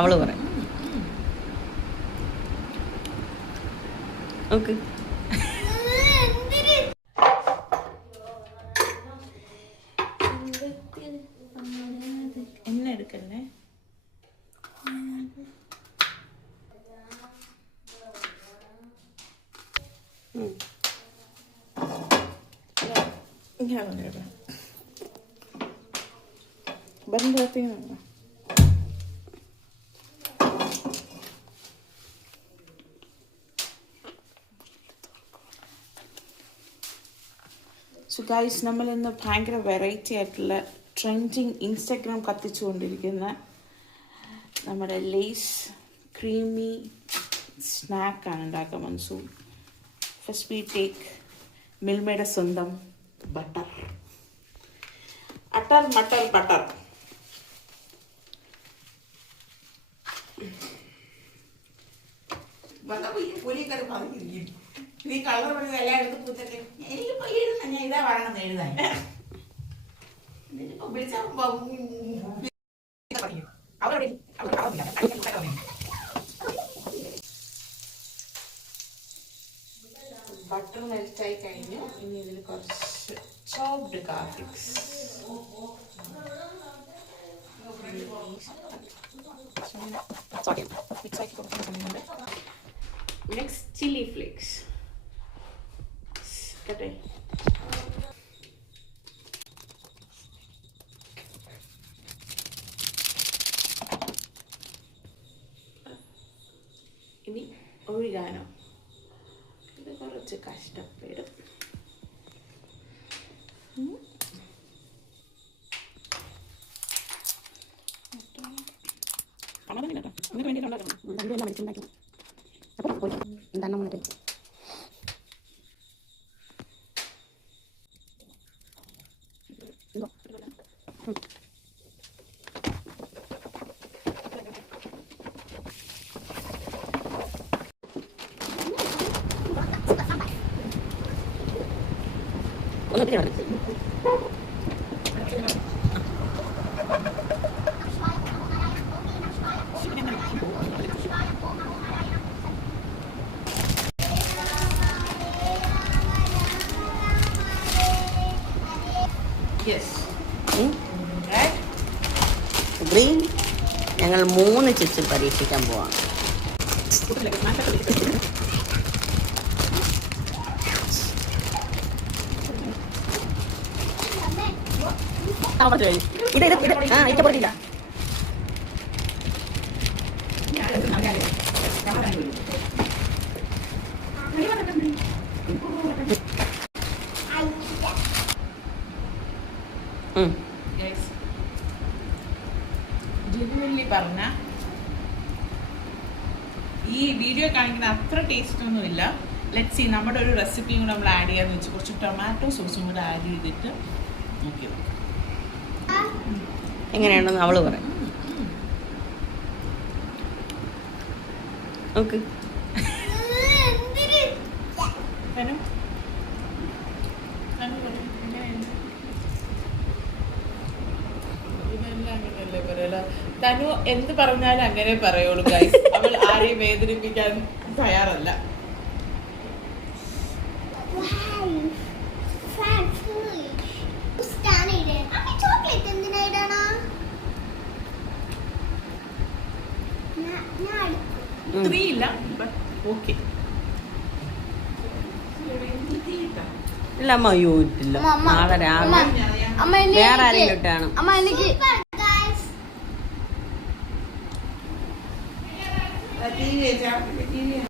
അവള് പറയാം. നോക്ക് എന്നെ എടുക്കല്ലേ. സോ ഗൈസ്, നമ്മൾ ഇന്ന് ഭയങ്കര വെറൈറ്റി ആയിട്ടുള്ള ട്രെൻഡിങ് ഇൻസ്റ്റാഗ്രാം കത്തിച്ചുകൊണ്ടിരിക്കുന്ന നമ്മുടെ ലേസ് ക്രീമി സ്നാക്കാണ് ഉണ്ടാക്കുക മൻസൂർ. ഫസ്റ്റ് വി ടേക്ക് മിൽമയുടെ സ്വന്തം ബട്ടർ, അട്ടർ മട്ടർ ബട്ടർ. നീ കളർ പറഞ്ഞത് എല്ലാം എടുത്ത് പൂത്തിട്ട് എനിക്കിപ്പോ എഴുതുന്ന ഞാൻ ഇതാ പറയണമെന്ന് എഴുതാൻ. ബട്ടർ മെൽറ്റായി കഴിഞ്ഞു. ഇനി ഇതിൽ കുറച്ച് chopped garlics, next chilli flakes. കട്ടെ ഇനി ഒഴികാനോ, ഇത് കുറച്ച് കഷ്ടപ്പെടും. ഗ്രീൻ ഞങ്ങൾ 3 ചിപ്സ് പരീക്ഷിക്കാൻ പോവാം. ഇഷ്ടപ്പെട്ടില്ല. ജെനുവൻലി പറഞ്ഞ ഈ വീഡിയോ കാണിക്കുന്ന അത്ര ടേസ്റ്റ് ഒന്നുമില്ല. ലെറ്റ്സ് സീ, നമ്മുടെ ഒരു റെസിപ്പിയും കൂടെ നമ്മൾ ആഡ് ചെയ്യാന്ന് വെച്ച് കുറച്ച് ടൊമാറ്റോ സോസും കൂടെ ആഡ് ചെയ്തിട്ട് നോക്കി നോക്കാം എങ്ങനെയാണെന്ന് അവള് പറയാം. നോക്ക് തനു എന്ത് പറഞ്ഞാലും അങ്ങനെ പറയുള്ളൂ ഗൈസ്. അവൾ ആരെയും വേദനിപ്പിക്കാൻ തയ്യാറല്ല. ഇല്ല അമ്മ യൂട്ടില്ല. നാളെ രാവിലെ വേറെ ആരെങ്കിലും ഇട്ടാണ്.